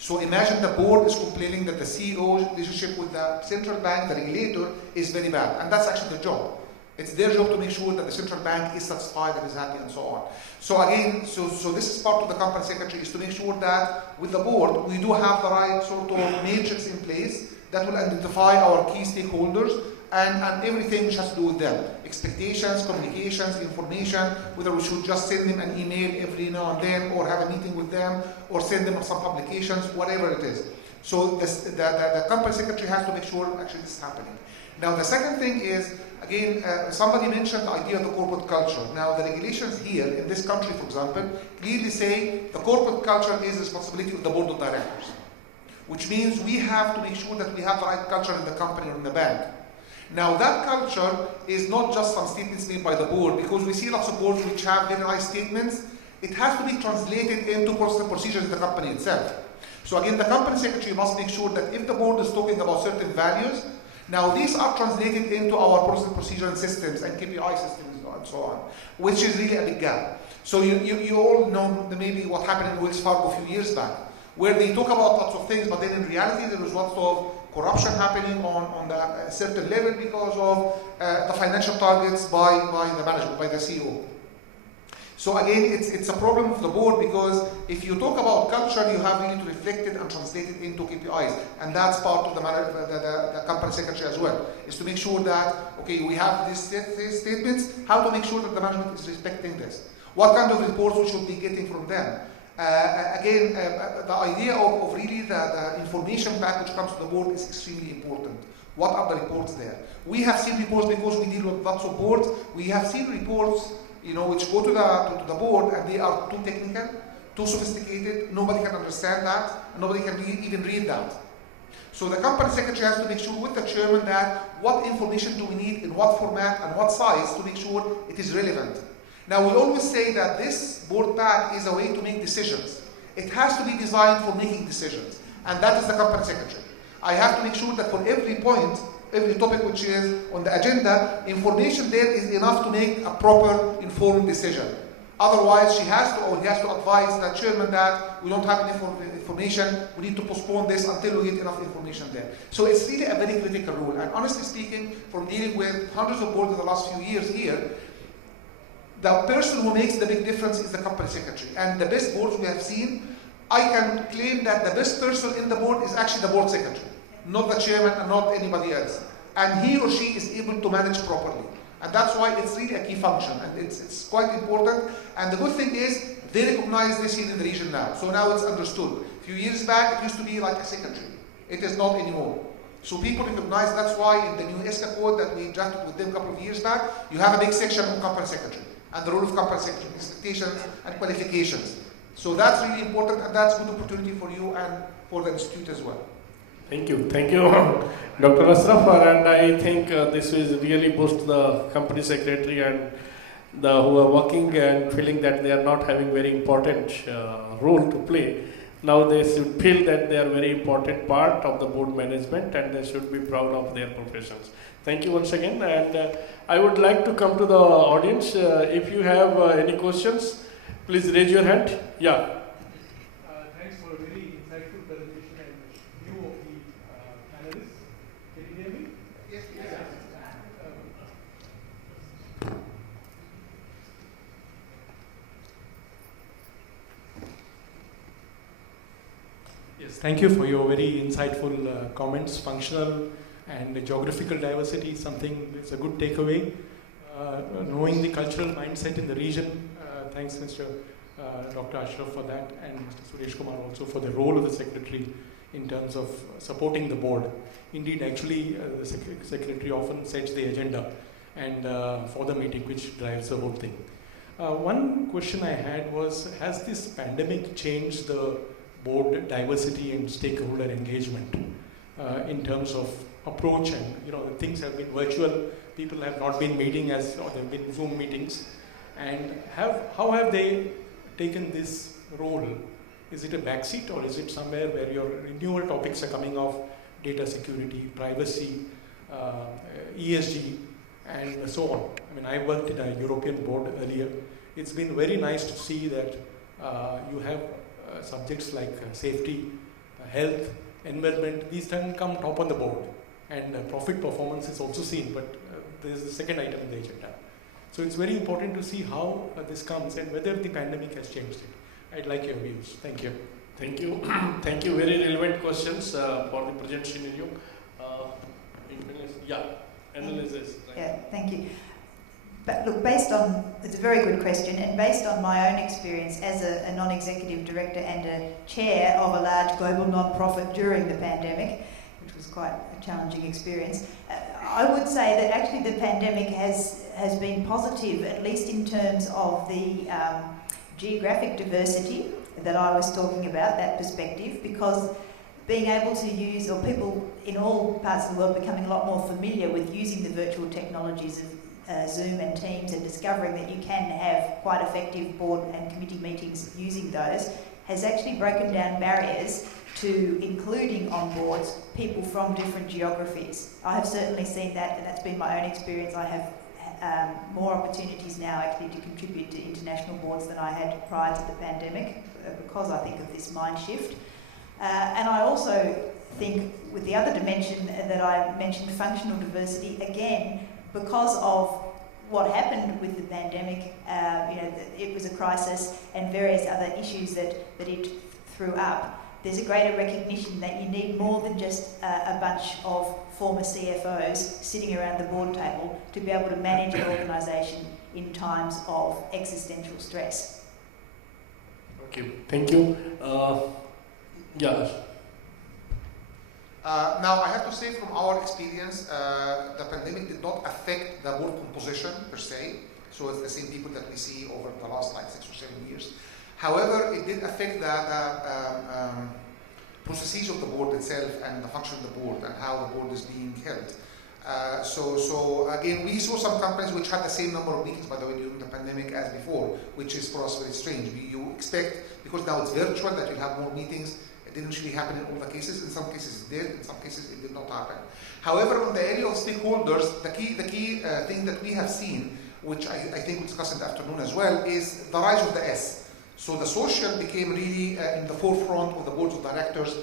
So imagine the board is complaining that the CEO's relationship with the central bank, the regulator, is very bad, and that's actually the job. It's their job to make sure that the central bank is satisfied and is happy and so on. So again, so this is part of the company secretary, is to make sure that with the board, we do have the right sort of matrix in place that will identify our key stakeholders and everything which has to do with them. Expectations, communications, information, whether we should just send them an email every now and then, or have a meeting with them, or send them some publications, whatever it is. So the company secretary has to make sure actually this is happening. Now the second thing is, again, somebody mentioned the idea of the corporate culture. Now the regulations here in this country, for example, clearly say the corporate culture is the responsibility of the board of directors, which means we have to make sure that we have the right culture in the company or in the bank. Now that culture is not just some statements made by the board, because we see lots of boards which have very nice statements. It has to be translated into personal procedures in the company itself. So again, the company secretary must make sure that if the board is talking about certain values, now these are translated into our personal procedure and systems and KPI systems and so on, which is really a big gap. So you all know maybe what happened in Wells Fargo a few years back, where they talk about lots of things, but then in reality there was lots of corruption happening on a certain level because of the financial targets by the management, by the CEO. So again, it's a problem for the board, because if you talk about culture, you have really to reflect it and translate it into KPIs, and that's part of the company secretary as well, is to make sure that, okay, we have these statements, how to make sure that the management is respecting this. What kind of reports we should be getting from them. Again, the idea of really the information back which comes to the board is extremely important. What are the reports there? We have seen reports, because we deal with lots of boards, we have seen reports which go to the board, and they are too technical, too sophisticated, nobody can understand that, and nobody can even read that. So the company secretary has to make sure with the chairman that what information do we need, in what format, and what size, to make sure it is relevant. Now we always say that this board pack is a way to make decisions. It has to be designed for making decisions, and that is the company secretary. I have to make sure that for every point, every topic which is on the agenda, information there is enough to make a proper informed decision. Otherwise, she has to, or he has to advise the chairman that we don't have enough information, we need to postpone this until we get enough information there. So it's really a very critical role. And honestly speaking, from dealing with hundreds of boards in the last few years here, the person who makes the big difference is the company secretary. And the best boards we have seen, I can claim that the best person in the board is actually the board secretary, not the chairman and not anybody else. And he or she is able to manage properly. And that's why it's really a key function, and it's quite important. And the good thing is, they recognize this here in the region now. So now it's understood. A few years back, it used to be like a secretary. It is not anymore. So people recognize, that's why in the new ESCA code that we drafted with them a couple of years back, you have a big section on company secretary, and the role of company secretary, expectations and qualifications. So that's really important, and that's a good opportunity for you and for the institute as well. Thank you, Dr. Ashraf, and I think this will really boost the company secretary and who are working and feeling that they are not having very important role to play. Now they should feel that they are very important part of the board management, and they should be proud of their professions. Thank you once again, and I would like to come to the audience. If you have any questions, please raise your hand. Yeah. Thanks for a very insightful presentation and view of the panelists. Can you hear me? Yes, yes. Yes, thank you for your very insightful comments. Functional and geographical diversity is something that's a good takeaway. Knowing the cultural mindset in the region, thanks Mr. Dr. Ashraf for that, and Mr. Suresh Kumar also for the role of the secretary in terms of supporting the board. Indeed, actually, the secretary often sets the agenda and for the meeting, which drives the whole thing. One question I had was, has this pandemic changed the board diversity and stakeholder engagement in terms of approach? And things have been virtual, people have not been meeting or there have been Zoom meetings, and how have they taken this role? Is it a backseat, or is it somewhere where your renewal topics are coming off, data security, privacy, ESG, and so on? I mean, I worked in a European board earlier. It's been very nice to see that you have subjects like safety, health, environment. These can come top on the board, and profit performance is also seen, but there is the second item in the agenda. So it's very important to see how this comes and whether the pandemic has changed it. I'd like your views. Thank you. Thank you. Thank you. Very relevant questions for the present scenario. Analysis. Right. Yeah, thank you. But look, it's a very good question, and based on my own experience as a non-executive director and a chair of a large global non-profit during the pandemic, which was quite a challenging experience, I would say that actually the pandemic has been positive, at least in terms of the geographic diversity that I was talking about, that perspective, because being able to use, or people in all parts of the world becoming a lot more familiar with using the virtual technologies of Zoom and Teams, and discovering that you can have quite effective board and committee meetings using those, has actually broken down barriers to including on boards people from different geographies. I have certainly seen that, and that's been my own experience. I have more opportunities now actually to contribute to international boards than I had prior to the pandemic, because I think of this mind shift. And I also think with the other dimension that I mentioned, functional diversity, again, because of what happened with the pandemic, it was a crisis, and various other issues that it threw up. There's a greater recognition that you need more than just a bunch of former CFOs sitting around the board table to be able to manage an organisation in times of existential stress. Okay, thank you. Now, I have to say from our experience, the pandemic did not affect the board composition per se. So it's the same people that we see over the last 6 or 7 years. However, it did affect the processes of the board itself and the function of the board and how the board is being held. So again, we saw some companies which had the same number of meetings, by the way, during the pandemic as before, which is for us very strange. You expect, because now it's virtual, that you'll have more meetings. It didn't really happen in all the cases. In some cases it did, in some cases it did not happen. However, on the area of stakeholders, the key thing that we have seen, which I think we'll discuss in the afternoon as well, is the rise of the S. So the social became really in the forefront of the boards of directors.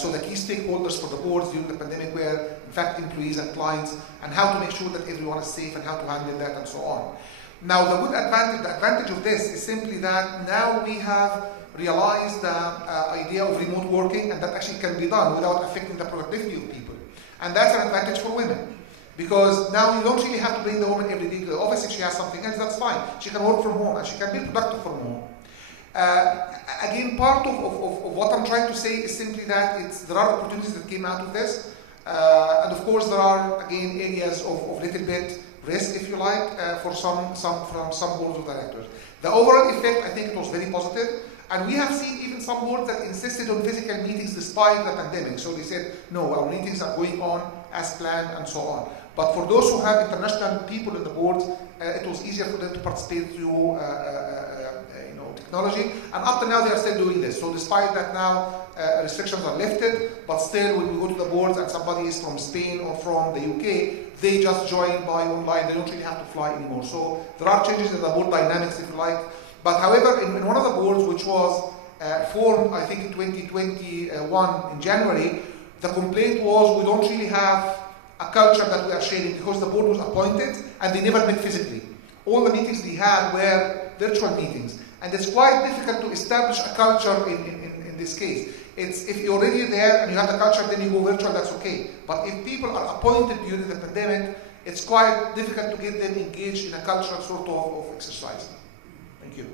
So the key stakeholders for the boards during the pandemic were, in fact, employees and clients, and how to make sure that everyone is safe and how to handle that and so on. Now, the advantage of this is simply that now we have realized the idea of remote working, and that actually can be done without affecting the productivity of people. And that's an advantage for women, because now you don't really have to bring the woman every day to the office. If she has something else, that's fine. She can work from home and she can be productive from home. Again, part of what I'm trying to say is simply that there are opportunities that came out of this, and of course there are again areas of little bit risk, if you like, for some boards of directors. The overall effect, I think it was very positive, and we have seen even some boards that insisted on physical meetings despite the pandemic. So they said, no, our meetings are going on as planned and so on. But for those who have international people in the boards, it was easier for them to participate through technology, and up to now they are still doing this. So despite that now restrictions are lifted, but still when we go to the boards and somebody is from Spain or from the UK, they just join by online. They don't really have to fly anymore. So there are changes in the board dynamics, if you like. But however, in one of the boards, which was formed, I think in 2021 in January, the complaint was we don't really have a culture that we are sharing, because the board was appointed and they never met physically. All the meetings they had were virtual meetings. And it's quite difficult to establish a culture in this case. It's if you're already there and you have the culture, then you go virtual, that's okay. But if people are appointed during the pandemic, it's quite difficult to get them engaged in a cultural sort of exercise. Thank you.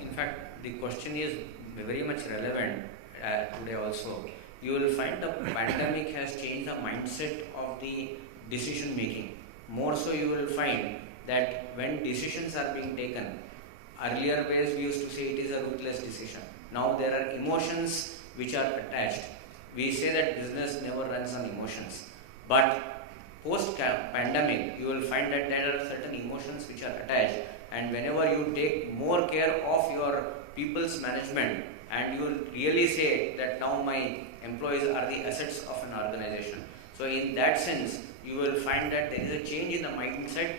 In fact, the question is very much relevant today also. You will find the pandemic has changed the mindset of the decision making. More so, you will find that when decisions are being taken, earlier ways we used to say it is a ruthless decision. Now there are emotions which are attached. We say that business never runs on emotions. But post-pandemic, you will find that there are certain emotions which are attached, and whenever you take more care of your people's management, and you will really say that now my employees are the assets of an organization. So in that sense, you will find that there is a change in the mindset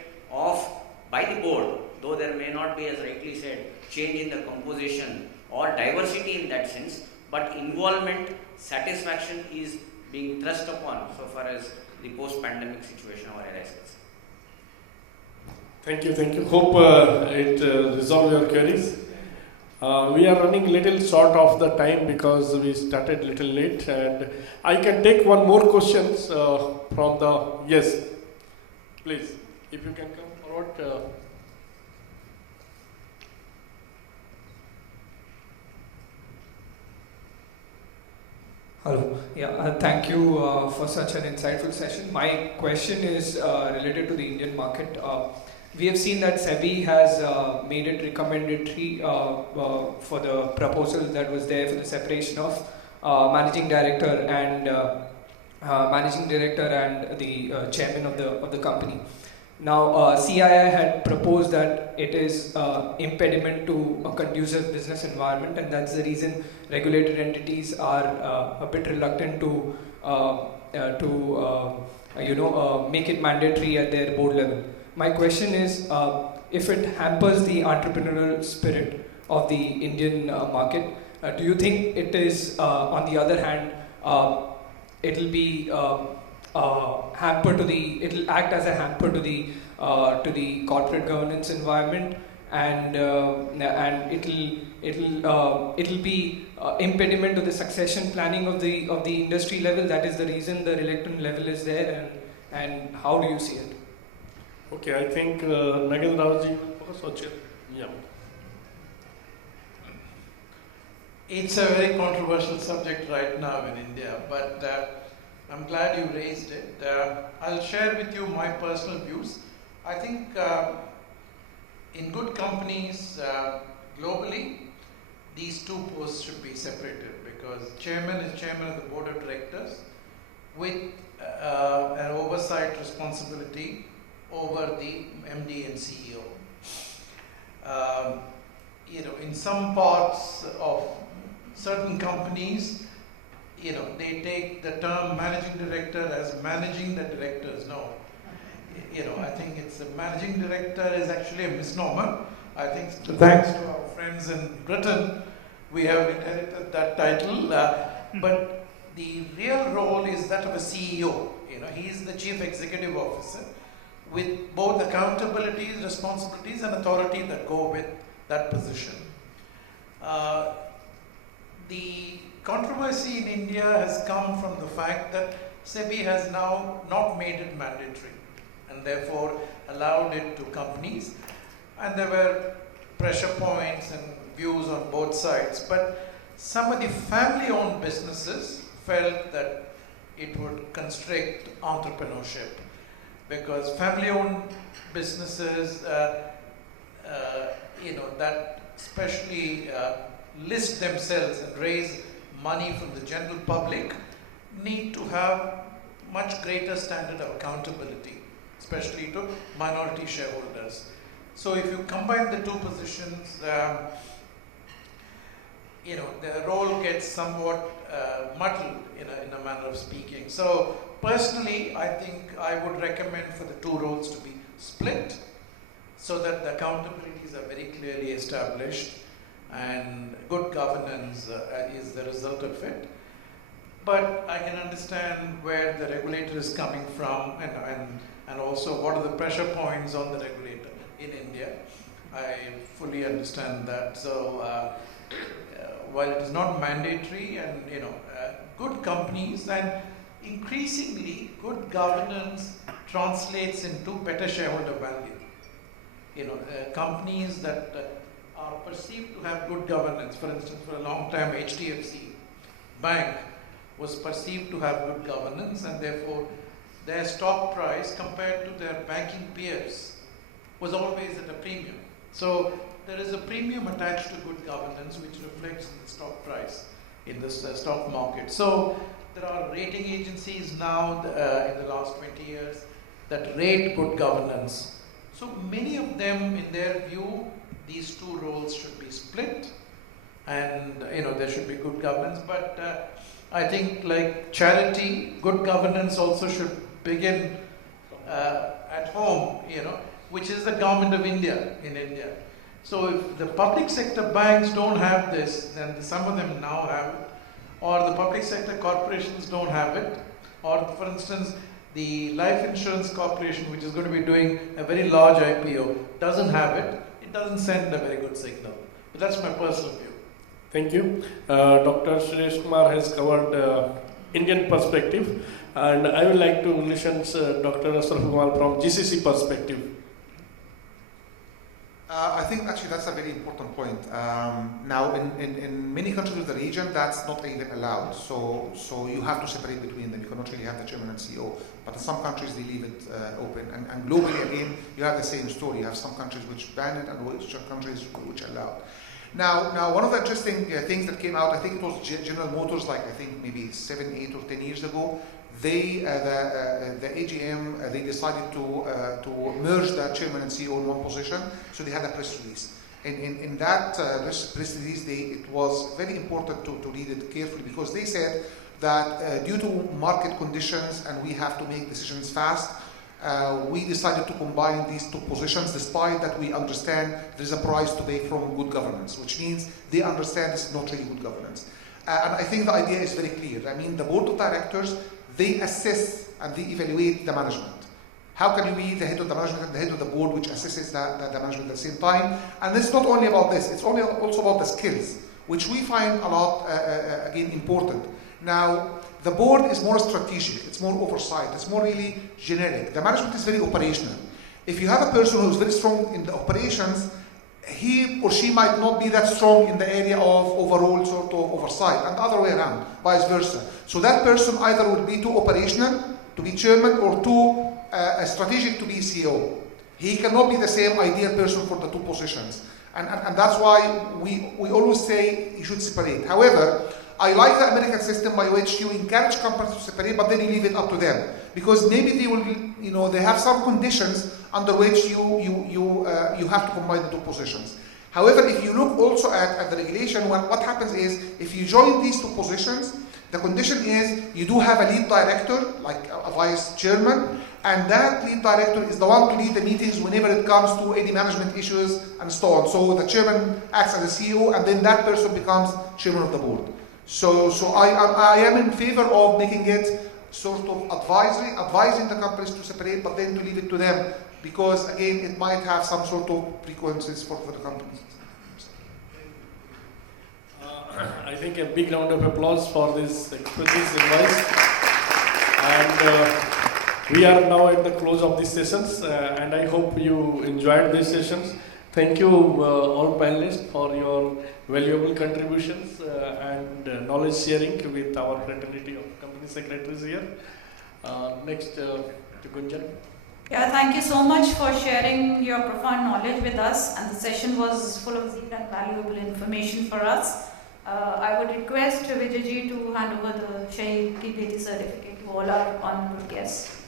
by the board, though there may not be, as rightly said, change in the composition or diversity in that sense, but involvement, satisfaction is being thrust upon so far as the post-pandemic situation or arises. Thank you. Hope it resolves your queries. We are running little short of the time because we started little late, and I can take one more questions from the, yes, please, if you can come forward. Hello. Yeah, thank you for such an insightful session. My question is related to the Indian market. We have seen that SEBI has made it recommendatory for the proposal that was there for the separation of managing director and the chairman of the company. Now, CII had proposed that it is impediment to a conducive business environment, and that's the reason regulated entities are a bit reluctant to make it mandatory at their board level. My question is, if it hampers the entrepreneurial spirit of the Indian market, do you think it is, on the other hand, it'll be it'll act as a hamper to the corporate governance environment, and it'll be impediment to the succession planning of the industry level? That is the reason the reluctant level is there, and how do you see it? Okay, I think Nagendraji also. Yeah. It's a very controversial subject right now in India, but I'm glad you raised it. I'll share with you my personal views. I think in good companies globally, these two posts should be separated, because chairman is chairman of the board of directors with an oversight responsibility over the MD and CEO. In some parts of certain companies, they take the term managing director as managing the directors. No. I think it's a managing director is actually a misnomer. I think thanks to our friends in Britain, we have inherited that title. But the real role is that of a CEO. He is the chief executive officer with both accountabilities, responsibilities, and authority that go with that position. The controversy in India has come from the fact that SEBI has now not made it mandatory and therefore allowed it to companies. And there were pressure points and views on both sides. But some of the family-owned businesses felt that it would constrict entrepreneurship, because family-owned businesses, that especially list themselves and raise money from the general public, need to have much greater standard of accountability, especially to minority shareholders. So if you combine the two positions, the role gets somewhat muddled in a manner of speaking. So personally, I think I would recommend for the two roles to be split so that the accountabilities are very clearly established and good governance is the result of it. But I can understand where the regulator is coming from and also what are the pressure points on the regulator in India. I fully understand that. So while it is not mandatory, and good companies and increasingly good governance translates into better shareholder value. Companies that are perceived to have good governance, for instance, for a long time HDFC Bank was perceived to have good governance, and therefore their stock price compared to their banking peers was always at a premium. So there is a premium attached to good governance which reflects in the stock price in the stock market. So there are rating agencies now in the last 20 years that rate good governance. So many of them, in their view, these two roles should be split, and there should be good governance. But I think, like charity, good governance also should begin at home, which is the government of India in India. So if the public sector banks don't have this, then some of them now have it, or the public sector corporations don't have it, or for instance, the Life Insurance Corporation, which is going to be doing a very large IPO, doesn't have it. It doesn't send a very good signal. But that's my personal view. Thank you. Dr. Suresh Kumar has covered Indian perspective, and I would like to listen to Dr. Ashraf Kumar from GCC perspective. I think actually that's a very important point. Now, in many countries of the region, that's not even allowed. So you have to separate between them. You cannot really have the chairman and CEO. But in some countries, they leave it open. And globally, again, you have the same story. You have some countries which ban it and countries which allow it. Now, one of the interesting things that came out, I think it was General Motors, like I think maybe 7, 8, or 10 years ago. They, the AGM, they decided to merge the chairman and CEO in one position. So they had a press release. In that press release, it was very important to read it carefully, because they said that due to market conditions and we have to make decisions fast, we decided to combine these two positions, despite that we understand there is a price to pay from good governance, which means they understand this is not really good governance. And I think the idea is very clear. I mean, the board of directors, they assess and they evaluate the management. How can you be the head of the management and the head of the board which assesses the management at the same time? And it's not only about this, it's also about the skills, which we find a lot, again, important. Now, the board is more strategic, it's more oversight, it's more really generic. The management is very operational. If you have a person who's very strong in the operations, he or she might not be that strong in the area of overall sort of oversight, and the other way around, vice versa. So that person either will be too operational to be chairman or too strategic to be CEO. He cannot be the same ideal person for the two positions. And that's why we always say you should separate. However, I like the American system by which you encourage companies to separate, but then you leave it up to them. Because maybe they will, they have some conditions under which you have to combine the two positions. However, if you look also at the regulation, what happens is, if you join these two positions, the condition is you do have a lead director, like a vice chairman, and that lead director is the one to lead the meetings whenever it comes to any management issues and so on. So the chairman acts as a CEO, and then that person becomes chairman of the board. So I am in favor of making it sort of advising the companies to separate, but then to leave it to them, because again, it might have some sort of consequences for the companies. I think a big round of applause for this expertise advice. And we are now at the close of these sessions, and I hope you enjoyed these sessions. Thank you all panelists for your valuable contributions and knowledge sharing with our fraternity of company secretaries here. Next to Gunjan. Yeah, thank you so much for sharing your profound knowledge with us, and the session was full of zeal and valuable information for us. I would request Vijayji to hand over the Shahid Ki Beti certificate to all our honorable guests.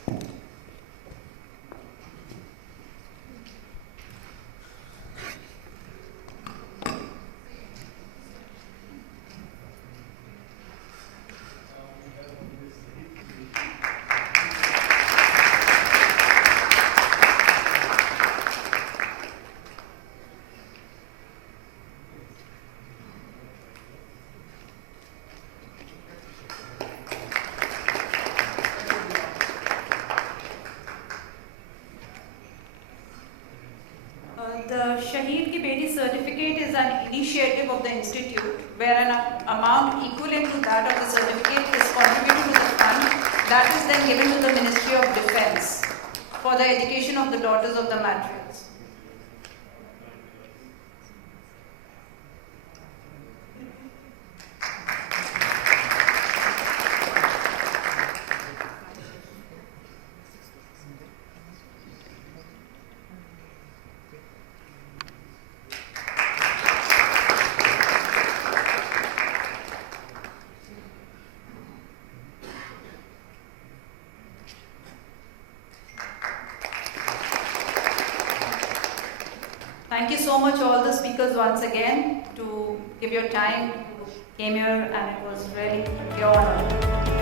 The Shahid Ki Beti certificate is an initiative of the institute where an amount equivalent to that of the certificate is contributed to the fund that is then given to the Ministry of Defence for the education of the daughters of the matriarchs. Thank you so much all the speakers once again to give your time, came here, and it was really your honor.